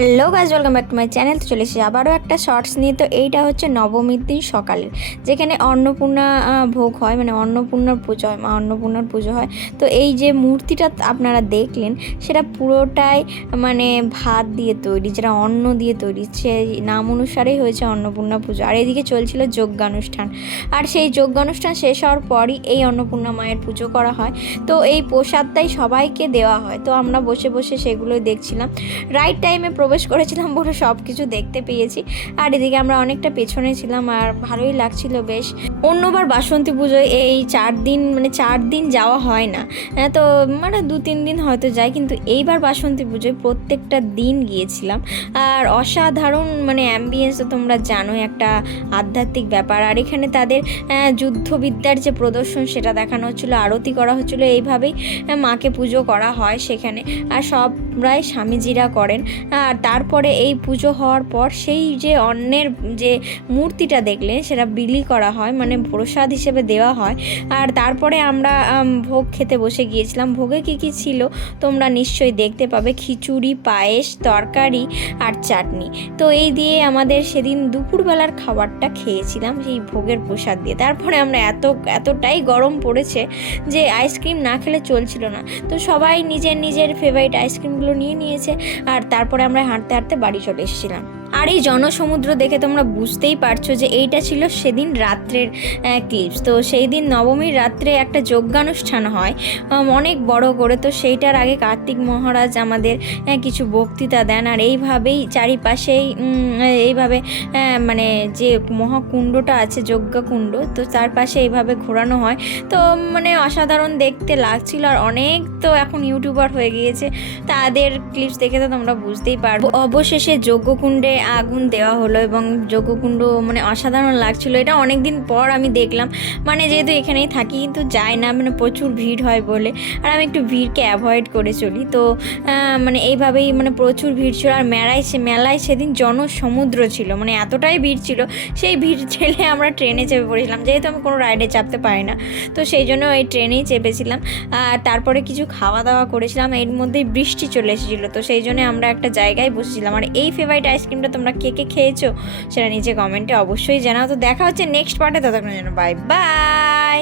Hello guys, welcome back to my channel. তো চলে এসেছি আবারও একটা শর্টস নিয়ে। তো এইটা হচ্ছে নবমীর দিন সকালের, যেখানে অন্নপূর্ণা ভোগ হয়, মানে অন্নপূর্ণার পুজো হয়, মা অন্নপূর্ণার পুজো হয়। তো এই যে মূর্তিটা আপনারা দেখলেন, সেটা পুরোটাই মানে ভাত দিয়ে তৈরি, যেটা অন্ন দিয়ে তৈরি, সেই নাম অনুসারেই হয়েছে অন্নপূর্ণা পুজো। আর এদিকে চলছিল যজ্ঞানুষ্ঠান, আর সেই যজ্ঞানুষ্ঠান শেষ হওয়ার পরই এই অন্নপূর্ণা মায়ের পুজো করা হয়। তো এই প্রসাদটাই সবাইকে দেওয়া হয়। তো আমরা বসে বসে সেগুলোই দেখছিলাম। রাইট টাইমে প্রবেশ করেছিলাম বলে সব কিছু দেখতে পেয়েছি। আর এদিকে আমরা অনেকটা পেছনে ছিলাম, আর ভালোই লাগছিল বেশ। অন্যবার বাসন্তী পুজোয় এই 4 দিন, মানে 4 দিন যাওয়া হয় না, তো মানে 2-3 দিন হয়তো যাই, কিন্তু এইবার বাসন্তী পুজোয় প্রত্যেকটা দিন গিয়েছিলাম। আর অসাধারণ মানে অ্যাম্বিয়েন্স, তো তোমরা জানো একটা আধ্যাত্মিক ব্যাপার। আর এখানে তাদের যুদ্ধবিদ্যার যে প্রদর্শন সেটা দেখানো হচ্ছিলো, আরতি করা হচ্ছিলো। এইভাবেই মাকে পুজো করা হয় সেখানে, আর সবাই স্বামীজিরা করেন। আর তারপরে এই পুজো হওয়ার পর সেই যে অন্নের যে মূর্তিটা দেখলেন সেটা বিলি করা হয়, মানে প্রসাদ হিসেবে দেওয়া হয়। আর তারপরে আমরা ভোগ খেতে বসে গিয়েছিলাম। ভোগে কী কী ছিল তোমরা নিশ্চয়ই দেখতে পাবে, খিচুড়ি, পায়েস, তরকারি আর চাটনি। তো এই দিয়ে আমাদের সেদিন দুপুরবেলার খাবারটা খেয়েছিলাম সেই ভোগের প্রসাদ দিয়ে। তারপরে আমরা এতটাই গরম পড়েছে যে আইসক্রিম না খেলে চলছিল না। তো সবাই নিজের নিজের ফেভারিট আইসক্রিমগুলো নিয়ে নিয়েছে। আর তারপরে আমরা হাঁটতে হাঁটতে বাড়ি চলে এসেছিলাম। আর এই জনসমুদ্র দেখে তোমরা বুঝতেই পারছো যে এইটা ছিল সেদিন রাত্রের ক্লিপস। তো সেই দিন নবমীর রাত্রে একটা যজ্ঞানুষ্ঠান হয় অনেক বড় করে। তো সেইটার আগে কার্তিক মহারাজ আমাদের কিছু বক্তৃতা দেন। আর এইভাবেই চারিপাশেই এইভাবে মানে যে মহাকুণ্ডটা আছে যজ্ঞকুণ্ড, তো তার পাশে এইভাবে ঘোরানো হয়। তো মানে অসাধারণ দেখতে লাগছিল। আর অনেক তো এখন ইউটিউবার হয়ে গিয়েছে, তাদের ক্লিপস দেখে তো তোমরা বুঝতেই পারবো। অবশেষে যজ্ঞকুণ্ডে আগুন দেওয়া হলো এবং যজ্ঞকুণ্ড মানে অসাধারণ লাগছিল। এটা অনেক দিন পর আমি দেখলাম, মানে যেহেতু এখানেই থাকি কিন্তু যাই না, মানে প্রচুর ভিড় হয় বলে। আর আমি একটু ভিড়কে অ্যাভয়েড করে চলি। তো মানে এইভাবেই মানে প্রচুর ভিড় ছিল। আর মেলায় সেদিন জনসমুদ্র ছিল, মানে এতটাই ভিড় ছিল, সেই ভিড় ঠেলে আমরা ট্রেনে চেপে পড়েছিলাম, যেহেতু আমি কোনো রাইডে চাপতে পারি না। তো সেই জন্য ওই ট্রেনেই চেপেছিলাম। আর তারপরে কিছু খাওয়া দাওয়া করেছিলাম, এর মধ্যেই বৃষ্টি চলে এসেছিলো। তো সেই জন্য আমরা একটা জায়গায় বসেছিলাম। আর এই ফেভারিট আইসক্রিমটা তোমরা কে কে খেয়েছো সেটা নিচে কমেন্টে অবশ্যই জানাও। তো দেখা হচ্ছে নেক্সট পার্টে, ততক্ষণের জন্য বাই বাই।